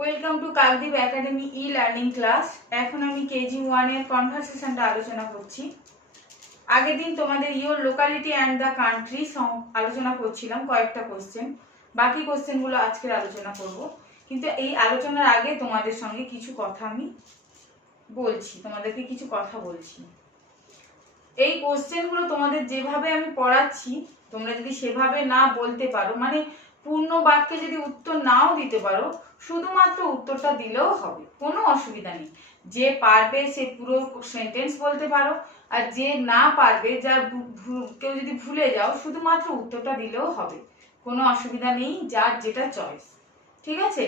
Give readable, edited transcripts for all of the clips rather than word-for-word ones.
Welcome to Kakdwip academy e learning class. এখন আমি KG 1 এর কনভারসেশনটা আলোচনা করছি। আগের দিন তোমাদের your locality and the country আলোচনা করছিলাম, কয়েকটা কোশ্চেন। বাকি কোশ্চেনগুলো আজকের আলোচনা করব, কিন্তু এই আলোচনার আগে তোমাদের সঙ্গে কিছু কথা আমি বলছি, তোমাদেরকে কিছু কথা বলছি। এই কোশ্চেনগুলো তোমাদের যেভাবে আমি পড়াচ্ছি, তোমরা যদি সেভাবে না বলতে পারো, মানে পূর্ণ বাক্যে যদি উত্তর নাও দিতে পারো, শুধুমাত্র উত্তরটা দিলেও হবে, কোনো অসুবিধা নেই। যে পারবে সে পুরো সেন্টেন্স বলতে পারো, আর যে না পারবে, যার কেউ যদি ভুলে যাও, শুধুমাত্র উত্তরটা দিলেও হবে, কোনো অসুবিধা নেই, যার যেটা চয়েস। ঠিক আছে?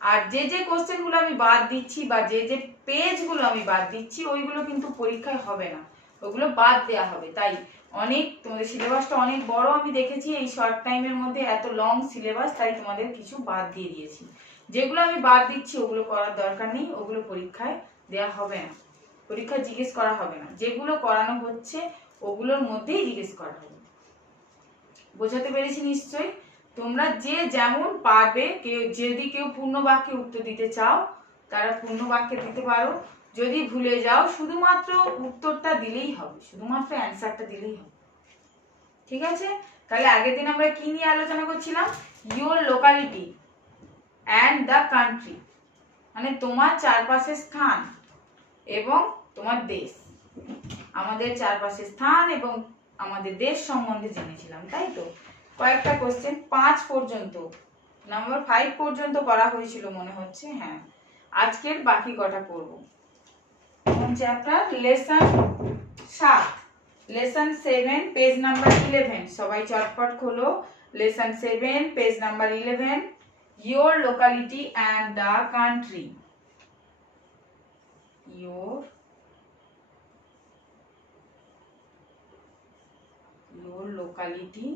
আর যে যে কোশ্চেনগুলো আমি বাদ দিচ্ছি বা যে যে পেজগুলো আমি বাদ দিচ্ছি, ওইগুলো কিন্তু পরীক্ষায় হবে না, ওগুলো বাদ দেওয়া হবে। তাই অনেক তোমাদের সিলেবাসটা অনেক বড়, আমি দেখেছি এই শর্ট টাইমের মধ্যে এত লং সিলেবাস, তাই তোমাদের কিছু বাদ দিয়ে দিয়েছি। যেগুলো আমি বাদ দিচ্ছি ওগুলো করার দরকার নেই, ওগুলো পরীক্ষায় দেওয়া হবে না, পরীক্ষায় জিজ্ঞেস করা হবে না। যেগুলো করানো হচ্ছে ওগুলোর মধ্যেই জিজ্ঞেস করা হবে। বোঝাতে পেরেছি নিশ্চয়ই? তোমরা যে যেমন পারবে, যদি কেউ পূর্ণ বাক্যে উত্তর দিতে চাও তারা পূর্ণ বাক্যে দিতে পারো, যদি ভুলে যাও শুধুমাত্র উত্তরটা দিলেই হবে, শুধুমাত্র অ্যান্সারটা দিলেই হবে। ঠিক আছে? তাহলে আগের দিন আমরা কি নিয়ে আলোচনা করছিলাম? Your locality and the country, মানে তোমার চারপাশের স্থান এবং তোমার দেশ। আমাদের চারপাশের স্থান এবং আমাদের দেশ সম্বন্ধে জেনেছিলাম, তাই তো? কয়েকটা কোশ্চেন 5 পর্যন্ত, নাম্বার 5 পর্যন্ত করা হয়েছিল মনে হচ্ছে। হ্যাঁ, আজকের বাকি কটা করব। Chapter lesson 7, lesson 7, page number 11। সবাই চটপট খোলো। Lesson 7, page number 11, your locality and the country. Your locality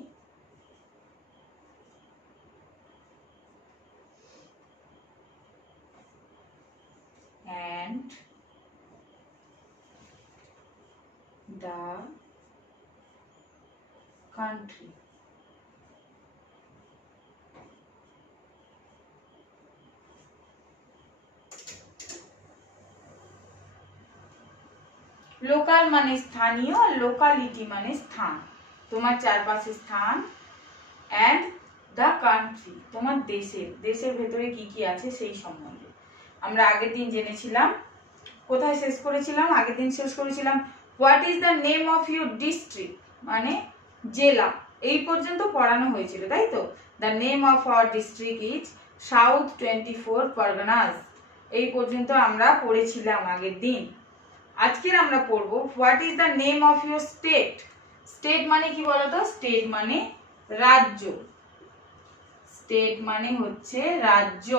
and the country. Local মানে স্থানীয়, লোকালিটি মানে স্থান, তোমার চারপাশের স্থান, অ্যান্ড দ্য কান্ট্রি তোমার দেশের ভেতরে কি কি আছে সেই সম্বন্ধে আমরা আগের দিন জেনেছিলাম। কোথায় শেষ করেছিলাম? আগের দিন শেষ করেছিলাম what is the name of your district, মানে জেলা। এই পর্যন্ত পড়ানো হয়েছিল, তাই তো? The name of our district is south 24 Parganas. এই পর্যন্ত আমরা পড়েছিলাম আগের দিন। আজকের আমরা পড়বো what is the name of your state. State মানে কি বলতো? স্টেট মানে রাজ্য, স্টেট মানে হচ্ছে রাজ্য।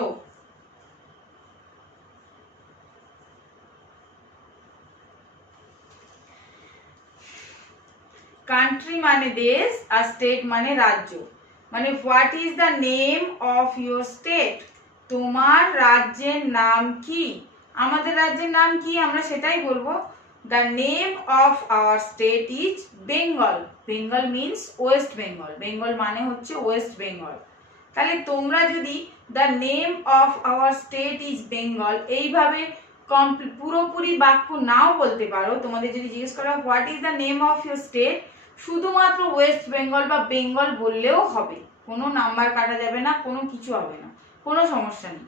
কান্ট্রি মানে দেশ, আর স্টেট মানে রাজ্য। মানে what is the name of your state, তোমার রাজ্যের নাম কি? আমাদের রাজ্যের নাম কি আমরা সেটাই বলবো। The name of our state is Bengal. Bengal means West Bengal, Bengal মানে হচ্ছে ওয়েস্ট বেঙ্গল। তাহলে তোমরা যদি the name of our state is Bengal এইভাবে পুরোপুরি বাক্য নাও বলতে পারো, তোমাদের যদি জিজ্ঞেস করা what is the name of your state, শুধুমাত্র ওয়েস্ট বেঙ্গল বা বেঙ্গল বললেও হবে, কোনো নাম্বার কাটা যাবে না, কোনো কিছু হবে না, কোনো সমস্যা নেই।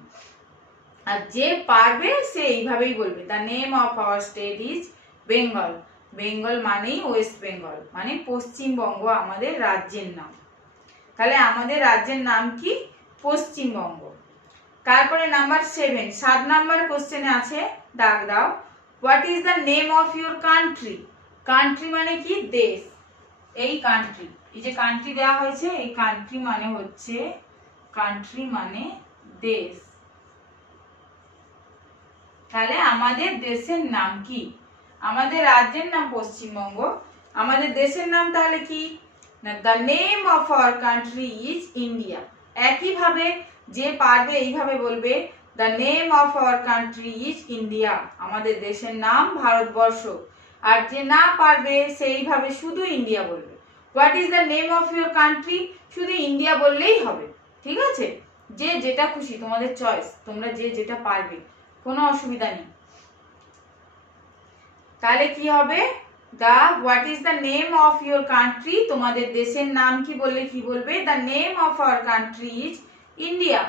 আর যে পারবে সে এইভাবেই বলবে the name of our state is Bengal. Bengal মানেই ওয়েস্ট বেঙ্গল, মানে পশ্চিমবঙ্গ আমাদের রাজ্যের নাম। তাহলে আমাদের রাজ্যের নাম কি? পশ্চিমবঙ্গ। তারপরে নাম্বার 7, 7 নাম্বার কোশ্চেনে আছে, দাগ দাও, what is the name of your country. Country মানে কি? দেশ। এই কান্ট্রি, এই যে কান্ট্রি দেওয়া হয়েছে, এই কান্ট্রি মানে হচ্ছে, কান্ট্রি মানে দেশ। তাহলে আমাদের দেশের নাম কি? আমাদের রাজ্যের নাম পশ্চিমবঙ্গ, আমাদের দেশের নাম তাহলে কি? না, the name of our country is India. একইভাবে যে পারবে এইভাবে বলবে the name of our country is India, আমাদের দেশের নাম ভারতবর্ষ। আর যে না পারবে সেইভাবে শুধু ইন্ডিয়া বলবে। What is the name of your country, শুধু ইন্ডিয়া বললেই হবে। ঠিক আছে? যে যেটা খুশি, তোমাদের চয়েস, তোমরা যে যেটা পারবে, কোনো অসুবিধা নেই। তাহলে কি হবে, what is the name of your country, তোমাদের দেশের নাম কি বললে কি বলবে, the name of our country is India,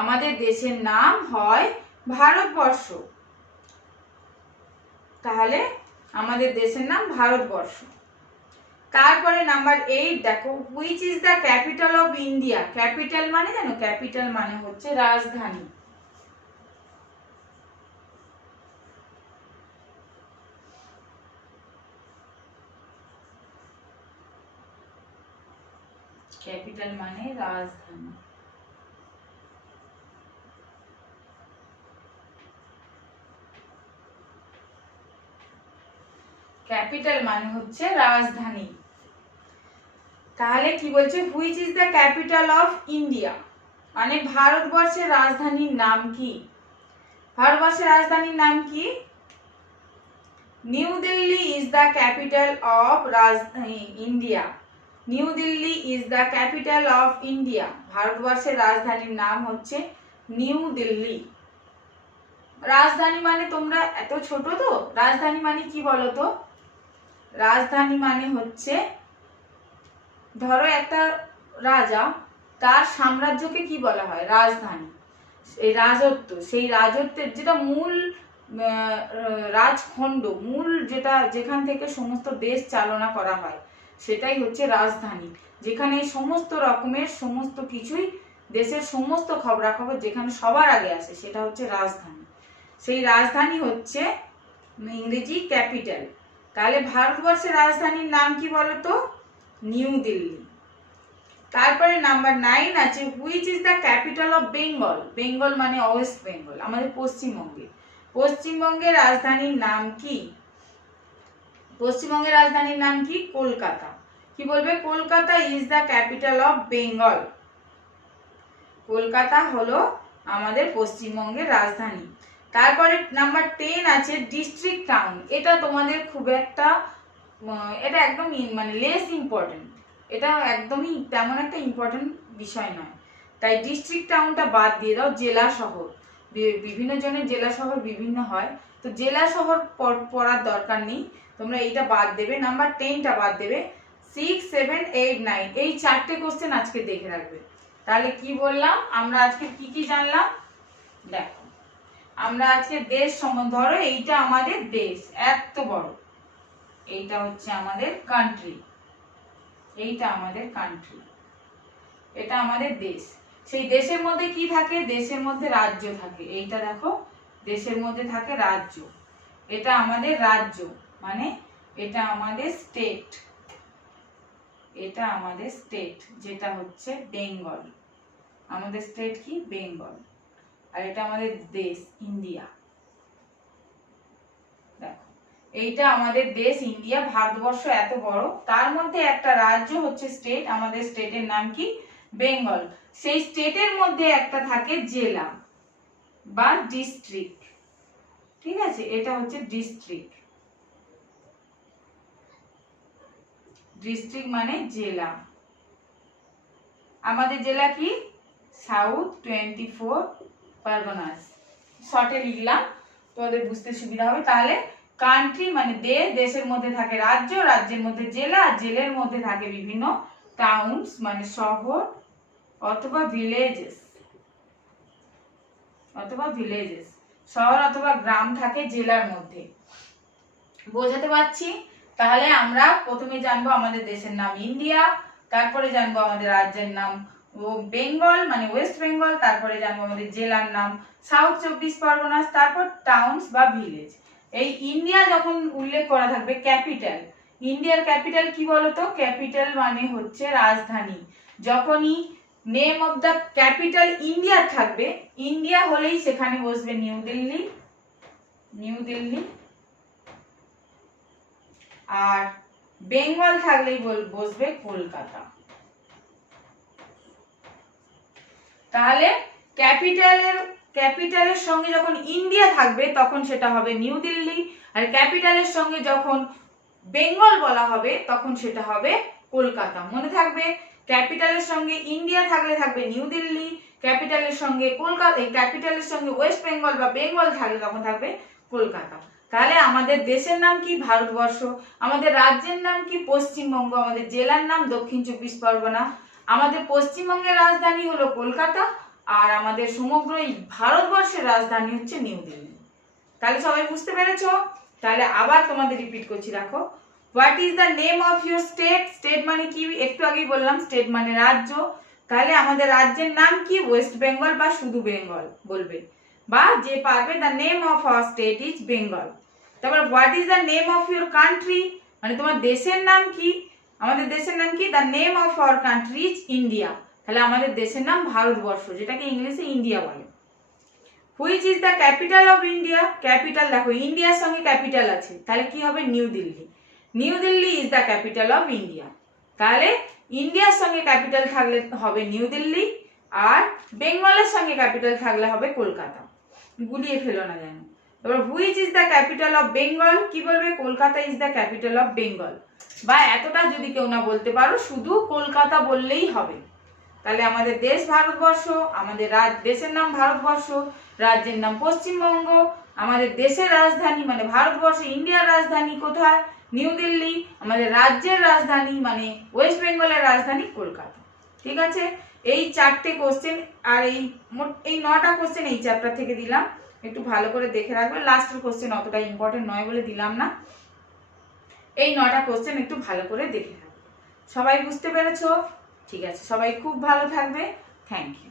আমাদের দেশের নাম হয় ভারতবর্ষ। তাহলে আমাদের দেশের নাম ভারতবর্ষ। তারপরে নাম্বার 8 দেখো, which is the capital of India, capital মানে জানো, ক্যাপিটাল মানে হচ্ছে রাজধানী। ক্যাপিটাল মানে রাজধানী। ক্যাপিটাল মানে হচ্ছে রাজধানী। তাহলে কি বলছে, which is the capital of India, মানে ভারতবর্ষের রাজধানীর নাম কি, ভারতবর্ষের রাজধানীর নাম কি, new Delhi is the capital of India, new Delhi is the capital of India, ভারতবর্ষের রাজধানীর নাম হচ্ছে নিউ দিল্লি। রাজধানী মানে, তোমরা এত ছোট তো, রাজধানী মানে কি বলো তো, রাজধানী মানে হচ্ছে, ধরো একটা রাজা, তার সাম্রাজ্যকে কি বলা হয়, রাজধানী। এই রাজত্ব, সেই রাজত্বের যেটা মূল রাজখণ্ড, মূল যেটা, যেখান থেকে সমস্ত দেশ চালনা করা হয়, সেটাই হচ্ছে রাজধানী। যেখানে সমস্ত রকমের সমস্ত কিছুই, দেশের সমস্ত খবরাখবর যেখানে সবার আগে আসে, সেটা হচ্ছে রাজধানী। সেই রাজধানী হচ্ছে ইংরেজি ক্যাপিটাল। তাহলে ভারতবর্ষের রাজধানীর নাম কি বলতো, নিউ দিল্লি। তারপরে নাম্বার 9 আছে, which is the capital of Bengal, Bengal মানে ওয়েস্ট বেঙ্গল, আমাদের পশ্চিমবঙ্গে, পশ্চিমবঙ্গের রাজধানীর নাম কি, পশ্চিমবঙ্গের রাজধানীর নাম কি, কলকাতা। কি বলবে, Kolkata is the capital of Bengal, Kolkata হলো আমাদের পশ্চিমবঙ্গের রাজধানী। তারপরে নাম্বার 10 আছে ডিস্ট্রিক্ট টাউন, এটা তোমাদের খুব একটা, এটা একদম মানে লেস ইম্পর্টেন্ট, এটা একদমই তেমন একটা ইম্পর্টেন্ট বিষয় নয়, তাই ডিস্ট্রিক্ট টাউনটা বাদ দিয়ে দাও। জেলা শহর, বিভিন্ন জনের জেলা শহর বিভিন্ন হয়, তো জেলা শহর পড়ার দরকার নেই, তোমরা এইটা বাদ দেবে, নাম্বার 10টা বাদ দেবে। 6, 7, 8, 9 এই 4টে কোশ্চেন আজকে দেখে রাখবে। তাহলে কি বললাম, আমরা আজকে কি কি জানলাম, দেখো আমরা আজকে দেশ সম্বন্ধে, ধরো এইটা আমাদের দেশ এত বড়, এইটা হচ্ছে আমাদের কান্ট্রি, এইটা আমাদের কান্ট্রি, এটা আমাদের দেশ। সেই দেশের মধ্যে কি থাকে, দেশের মধ্যে রাজ্য থাকে, এইটা দেখো দেশের মধ্যে থাকে রাজ্য, এটা আমাদের রাজ্য, মানে এটা আমাদের স্টেট, এটা আমাদের স্টেট, যেটা হচ্ছে বেঙ্গল, আমাদের স্টেট কি, বেঙ্গল। আর এটা আমাদের দেশ ইন্ডিয়া, দেখো এইটা আমাদের দেশ ইন্ডিয়া, ভারতবর্ষ এত বড়, তার মধ্যে একটা রাজ্য হচ্ছে স্টেট, আমাদের স্টেটের নাম কি, বেঙ্গল। সেই স্টেটের মধ্যে একটা থাকে জেলা বা ডিস্ট্রিক্ট, ঠিক আছে, এটা হচ্ছে ডিস্ট্রিক্ট, ডিস্ট্রিক্ট মানে জেলা। আমাদের জেলা কি, সাউথ 24 পারগনাস, শর্টে লিখলাম, তোমাদের বুঝতে সুবিধা হবে। তাহলে কান্ট্রি মানে দেশ, দেশের মধ্যে থাকে রাজ্য, রাজ্যের মধ্যে জেলা, জেলের মধ্যে থাকে বিভিন্ন টাউনস মানে শহর অথবা ভিলেজেস, অথবা ভিলেজেস, শহর অথবা গ্রাম থাকে জেলার মধ্যে। বোঝাতে পারছি? তাহলে আমরা প্রথমে জানবো আমাদের দেশের নাম ইন্ডিয়া, তারপরে জানবো আমাদের রাজ্যের নাম বেঙ্গল মানে ওয়েস্ট বেঙ্গল, তারপরে জানবো আমাদের জেলার নাম সাউথ 24 পরগনাস, তারপর টাউনস বা ভিলেজ। এই ইন্ডিয়া যখন উল্লেখ করা থাকবে ক্যাপিটাল, ইন্ডিয়ার ক্যাপিটাল কি বলতো, ক্যাপিটাল মানে হচ্ছে রাজধানী। যখনই name of the capital India থাকবে, ইন্ডিয়া হলেই সেখানে বসবে নিউ দিল্লি, নিউ দিল্লি, আর বেঙ্গল থাকলেই বসবে কলকাতা। তাহলে ক্যাপিটালের সঙ্গে যখন ইন্ডিয়া থাকবে তখন সেটা হবে নিউ দিল্লি, আর ক্যাপিটালের সঙ্গে যখন বেঙ্গল বলা হবে তখন সেটা হবে কলকাতা। মনে থাকবে, ক্যাপিটালের সঙ্গে ইন্ডিয়া থাকলে থাকবে নিউ দিল্লি, ক্যাপিটালের সঙ্গে কলকাতা, এই ক্যাপিটালের সঙ্গে ওয়েস্ট বেঙ্গল বা বেঙ্গল থাকলে তখন থাকবে কলকাতা। তাহলে আমাদের দেশের নাম কি? ভারতবর্ষ। আমাদের রাজ্যের নাম কি? পশ্চিমবঙ্গ। আমাদের জেলার নাম দক্ষিণ 24 পরগনা। আমাদের পশ্চিমবঙ্গের রাজধানী হলো কলকাতা, আর আমাদের সমগ্র এই ভারতবর্ষের রাজধানী হচ্ছে নিউ দিল্লি। তাহলে সবাই বুঝতে পেরেছো? তাহলে আবার তোমাদের রিপিট করছি, দেখো। What is the name of your state? State মানে কি? একটু আগেই বললাম, স্টেট মানে রাজ্য। তাহলে আমাদের রাজ্যের নাম কি? ওয়েস্ট বেঙ্গল বা শুধু বেঙ্গল বলবে, বা যে পারবে the name of our state is Bengal. তারপর what is the name of your country, মানে তোমার দেশের নাম কি? আমাদের দেশের নাম কি? The name of our country is India. তাহলে আমাদের দেশের নাম ভারতবর্ষ, যেটাকে ইংলিশে ইন্ডিয়া বলে। Which is the capital of India? Capital দেখো, ইন্ডিয়ার সঙ্গে ক্যাপিটাল আছে, তাহলে কি হবে? New Delhi. New Delhi is the capital of India. তাহলে ইন্ডিয়ার সঙ্গে ক্যাপিটাল থাকলে হবে নিউ দিল্লি, আর বেঙ্গলের সঙ্গে ক্যাপিটাল থাকলে হবে কলকাতা। গুলিয়ে ফেলো না যেন। এবার which is the capital of Bengal? কি বলবে? Kolkata is the capital of Bengal. বা এতটা যদি কেউ না বলতে পারো, শুধু কলকাতা বললেই হবে। তাহলে আমাদের দেশ ভারতবর্ষ, আমাদের দেশের নাম ভারতবর্ষ, রাজ্যের নাম পশ্চিমবঙ্গ, আমাদের দেশের রাজধানী মানে ভারতবর্ষ, ইন্ডিয়ার রাজধানী কোথায়? নিউ দিল্লি, আমাদের রাজ্যের রাজধানী মানে ওয়েস্ট বেঙ্গলের রাজধানী কলকাতা। ঠিক আছে? এই 4টে কোশ্চেন আর এই 9টা কোশ্চেন এই চ্যাপ্টার থেকে দিলাম, একটু ভালো করে দেখে রাখবে। লাস্টের কোশ্চেন অতটা ইম্পর্টেন্ট নয় বলে দিলাম না। এই 9টা কোশ্চেন একটু ভালো করে দেখে রাখবে। সবাই বুঝতে পেরেছো? ঠিক আছে, সবাই খুব ভালো থাকবে। Thank you.